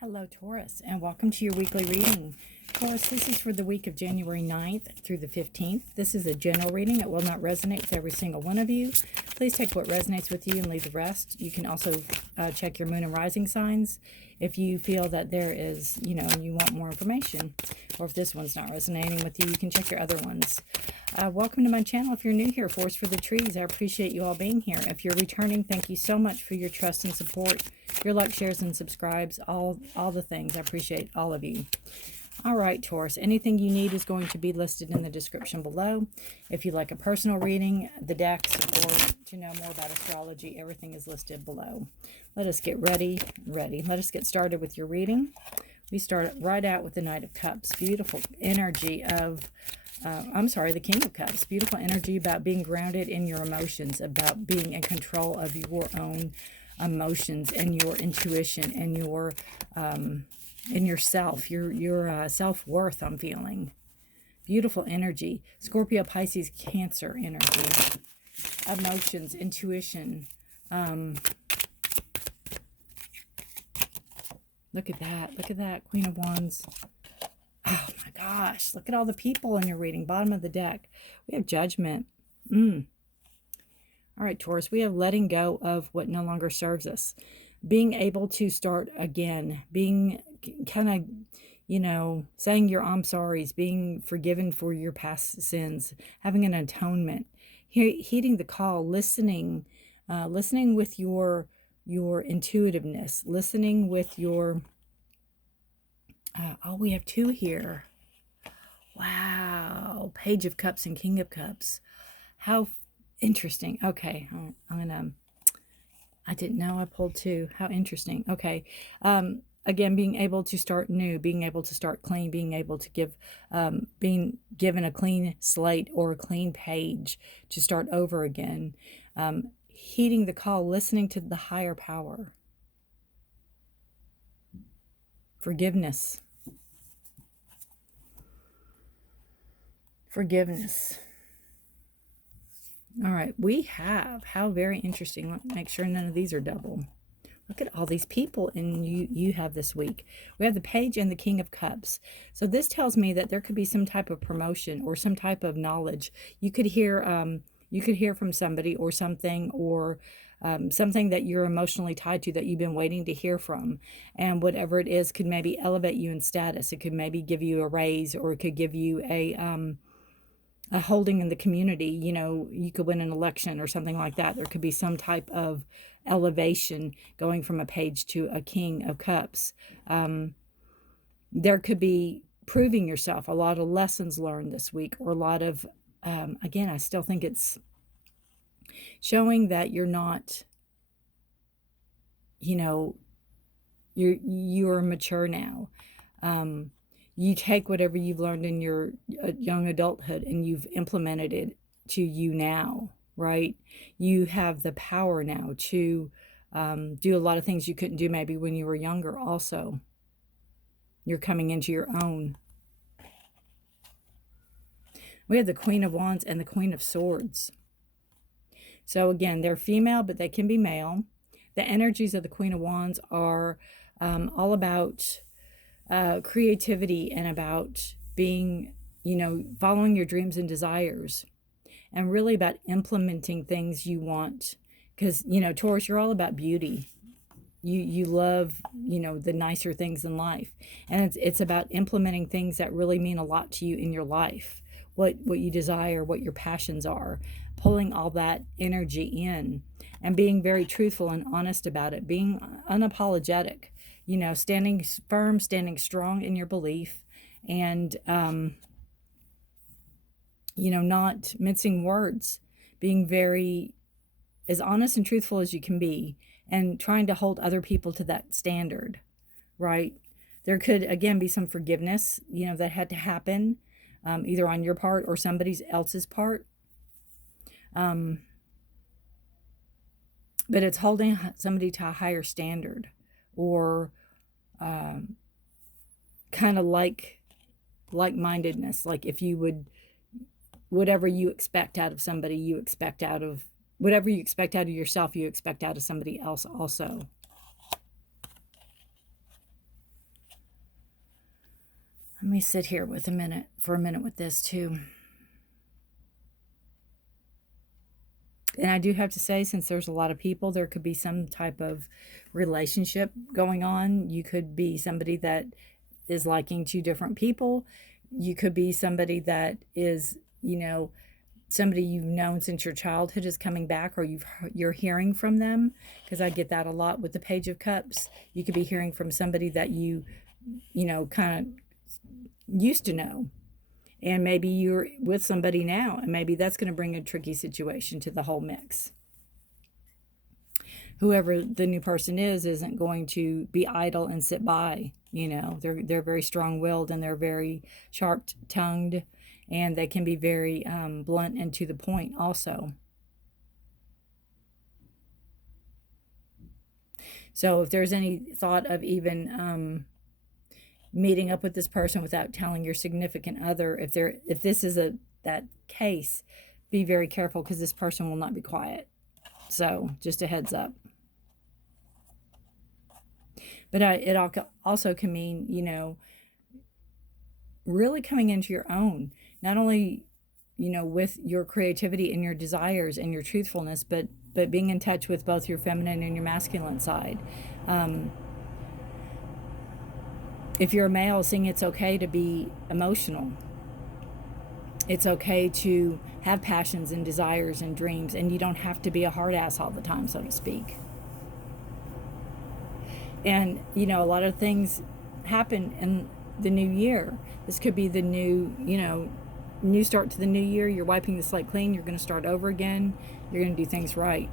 Hello, Taurus, and welcome to your weekly reading. Taurus, this is for the week of January 9th through the 15th. This is a general reading. It will not resonate with every single one of you. Please take what resonates with you and leave the rest. You can also check your moon and rising signs if you feel that there is, you want more information. Or if this one's not resonating with you, you can check your other ones. Welcome to my channel. If you're new here, Forest for the Trees, I appreciate you all being here. If you're returning, thank you so much for your trust and support, your likes, shares, and subscribes, all the things. I appreciate all of you. All right, Taurus, anything you need is going to be listed in the description below. If you'd like a personal reading, the decks, or to know more about astrology, everything is listed below. Let us get ready. Let us get started with your reading. We start right out with the Knight of Cups. Beautiful energy of, the King of Cups. Beautiful energy about being grounded in your emotions, about being in control of your own emotions and your intuition and your yourself, your self-worth. I'm feeling beautiful energy. Scorpio, Pisces, Cancer energy, emotions, intuition. Look at that Queen of Wands. Oh my gosh, look at all the people in your reading. Bottom of the deck, we have Judgment. All right, Taurus, we have letting go of what no longer serves us. Being able to start again. Being kind of, saying your I'm sorries. Being forgiven for your past sins. Having an atonement. Heeding the call. Listening. Listening with your intuitiveness. Listening with your... we have two here. Wow. Page of Cups and King of Cups. How interesting. Okay, I didn't know I pulled two. How interesting. Okay. Again, being able to start new, being able to start clean, being able to give, being given a clean slate or a clean page to start over again. Heeding the call, listening to the higher power. Forgiveness. Forgiveness. All right, we have, how very interesting. Let me make sure none of these are double. Look at all these people you have this week. We have the Page and the King of Cups. So this tells me that there could be some type of promotion or some type of knowledge. You could hear from somebody or something, or something that you're emotionally tied to that you've been waiting to hear from. And whatever it is could maybe elevate you in status. It could maybe give you a raise, or it could give you a holding in the community. You could win an election or something like that. There could be some type of elevation going from a Page to a King of Cups. There could be proving yourself, a lot of lessons learned this week, or a lot of, again, I still think it's showing that you're not, you're mature now. You take whatever you've learned in your young adulthood and you've implemented it to you now, right? You have the power now to do a lot of things you couldn't do maybe when you were younger also. You're coming into your own. We have the Queen of Wands and the Queen of Swords. So again, they're female, but they can be male. The energies of the Queen of Wands are all about creativity and about being, following your dreams and desires, and really about implementing things you want. Because, Taurus, you're all about beauty. You love, the nicer things in life. And it's about implementing things that really mean a lot to you in your life. What you desire, what your passions are, pulling all that energy in and being very truthful and honest about it, being unapologetic, standing firm, standing strong in your belief, and, not mincing words, being very as honest and truthful as you can be, and trying to hold other people to that standard, right? There could, again, be some forgiveness, that had to happen, either on your part or somebody else's part. But it's holding somebody to a higher standard, or kind of like-mindedness. Like if you would, whatever you expect out of somebody, you expect out of, whatever you expect out of yourself, you expect out of somebody else also. Let me sit here for a minute with this too. And I do have to say, since there's a lot of people, there could be some type of relationship going on. You could be somebody that is liking two different people. You could be somebody that is, somebody you've known since your childhood is coming back, or you're hearing from them, because I get that a lot with the Page of Cups. You could be hearing from somebody that you kind of used to know. And maybe you're with somebody now, and maybe that's going to bring a tricky situation to the whole mix. Whoever the new person is isn't going to be idle and sit by. They're very strong-willed, and they're very sharp-tongued, and they can be very blunt and to the point also. So if there's any thought of even meeting up with this person without telling your significant other, if this is that case, be very careful, because this person will not be quiet. So just a heads up. But it also can mean, really coming into your own, not only, with your creativity and your desires and your truthfulness, but being in touch with both your feminine and your masculine side. If you're a male, seeing it's okay to be emotional. It's okay to have passions and desires and dreams, and you don't have to be a hard ass all the time, so to speak. And, a lot of things happen in the new year. This could be the new start to the new year. You're wiping the slate clean. You're going to start over again. You're going to do things right.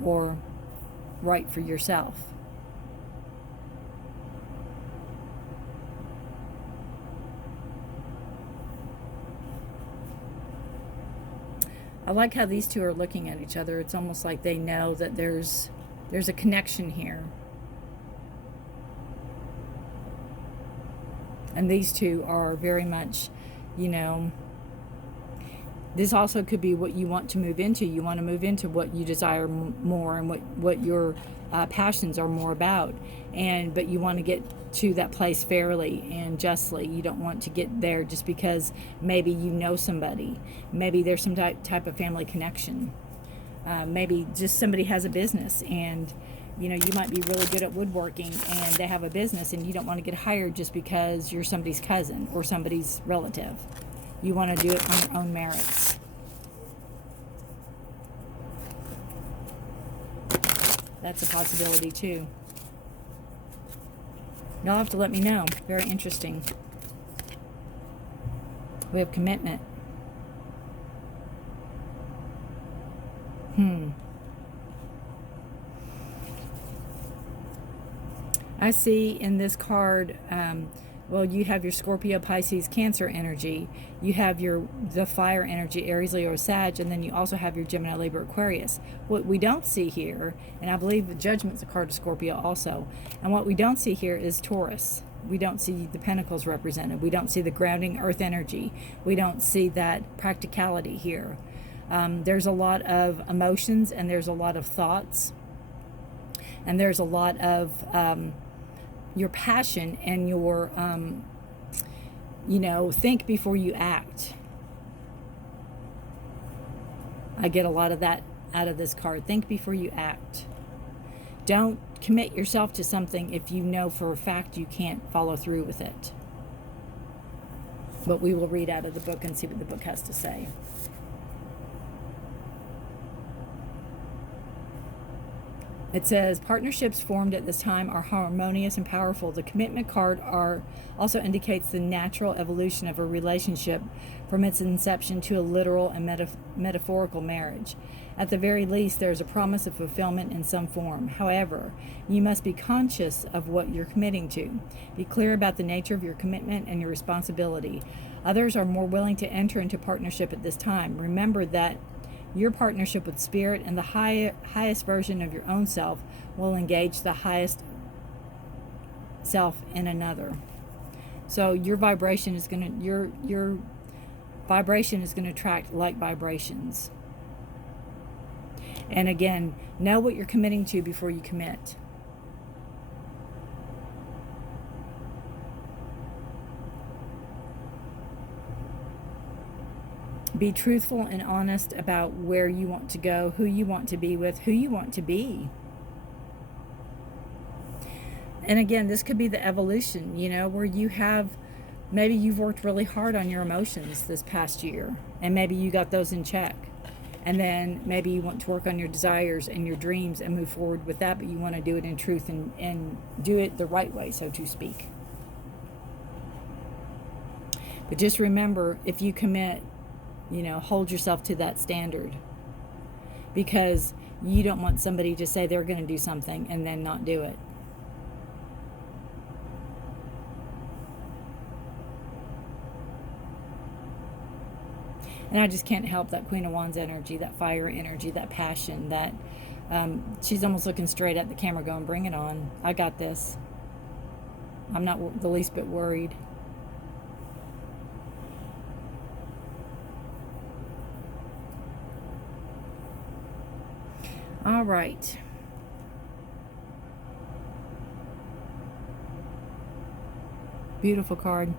Or right for yourself. I like how these two are looking at each other. It's almost like they know that there's a connection here. And these two are very much, this also could be what you want to move into. You want to move into what you desire more, and what your passions are more about. But you want to get to that place fairly and justly. You don't want to get there just because maybe you know somebody. Maybe there's some type of family connection. Maybe just somebody has a business, and you might be really good at woodworking, and they have a business, and you don't want to get hired just because you're somebody's cousin or somebody's relative. You want to do it on your own merits. That's a possibility too. Y'all have to let me know. Very interesting. We have commitment. I see in this card, you have your Scorpio, Pisces, Cancer energy. You have the fire energy, Aries, Leo, Sag, and then you also have your Gemini, Libra, Aquarius. What we don't see here, and I believe the Judgment's a card of Scorpio also, and what we don't see here is Taurus. We don't see the Pentacles represented. We don't see the grounding Earth energy. We don't see that practicality here. There's a lot of emotions, and there's a lot of thoughts, and there's a lot of your passion and your think before you act. I get a lot of that out of this card. Think before you act. Don't commit yourself to something if you know for a fact you can't follow through with it. But we will read out of the book and see what the book has to say. It says, partnerships formed at this time are harmonious and powerful. The commitment card also indicates the natural evolution of a relationship from its inception to a literal and metaphorical marriage. At the very least, there is a promise of fulfillment in some form. However, you must be conscious of what you're committing to. Be clear about the nature of your commitment and your responsibility. Others are more willing to enter into partnership at this time. Remember that your partnership with Spirit and the highest version of your own self will engage the highest self in another. So your vibration is going to your vibration is going to attract like vibrations. And again, know what you're committing to before you commit. be truthful and honest about where you want to go, who you want to be with, who you want to be. And again, this could be the evolution, you know, where you have, maybe you've worked really hard on your emotions this past year, and maybe you got those in check. And then maybe you want to work on your desires and your dreams and move forward with that, but you want to do it in truth and do it the right way, so to speak. But just remember, if you commit, you know, hold yourself to that standard, because you don't want somebody to say they're going to do something and then not do it. And I just can't help that Queen of Wands energy, that fire energy, that passion, that she's almost looking straight at the camera going, bring it on. I got this. I'm not the least bit worried. All right. Beautiful card.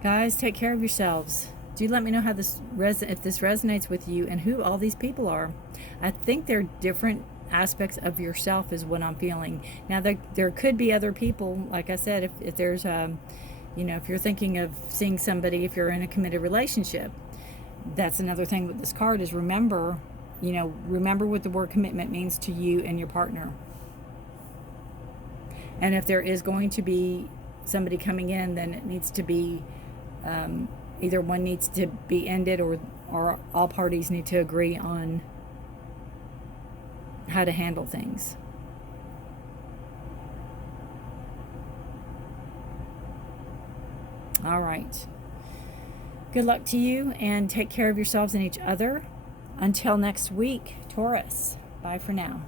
Guys, take care of yourselves. Do let me know how this if this resonates with you and who all these people are. I think they're different aspects of yourself is what I'm feeling. Now, there could be other people, like I said, if there's, you know, if you're thinking of seeing somebody, if you're in a committed relationship, that's another thing with this card is remember, you know, remember what the word commitment means to you and your partner. And if there is going to be somebody coming in, then it needs to be, either one needs to be ended or all parties need to agree on how to handle things. All right. Good luck to you, and take care of yourselves and each other. Until next week, Taurus. Bye for now.